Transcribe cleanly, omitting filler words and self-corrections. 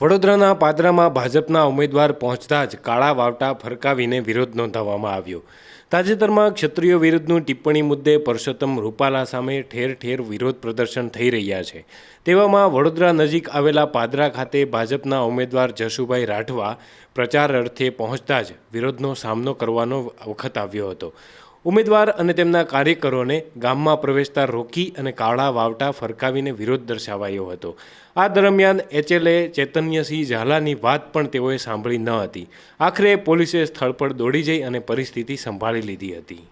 વડોદરાના પાદરામાં ભાજપના ઉમેદવાર પહોંચતા જ કાળા વાવટા ફરકાવીને વિરોધ નોંધાવવામાં આવ્યો। તાજેતરમાં ક્ષત્રિયો વિરુદ્ધની ટિપ્પણી મુદ્દે પરસોત્તમ રૂપાલા સામે ઠેર ઠેર વિરોધ પ્રદર્શન થઈ રહ્યા છે। તેવામાં વડોદરા નજીક આવેલા પાદરા ખાતે ભાજપના ઉમેદવાર જશુભાઈ રાઠવા પ્રચાર અર્થે પહોંચતા જ વિરોધનો સામનો કરવાનો વખત આવ્યો હતો। ઉમેદવાર અને તેમના કાર્યકરોને ગામમાં પ્રવેશતા રોકી અને કાળા વાવટા ફરકાવીને વિરોધ દર્શાવાયો હતો। આ દરમિયાન એચએલએ ચૈતન્યસિંહ ઝાલાની વાત પણ તેઓએ સાંભળી ન હતી। આખરે પોલીસે સ્થળ પર દોડી જઈ અને પરિસ્થિતિ સંભાળી લીધી હતી।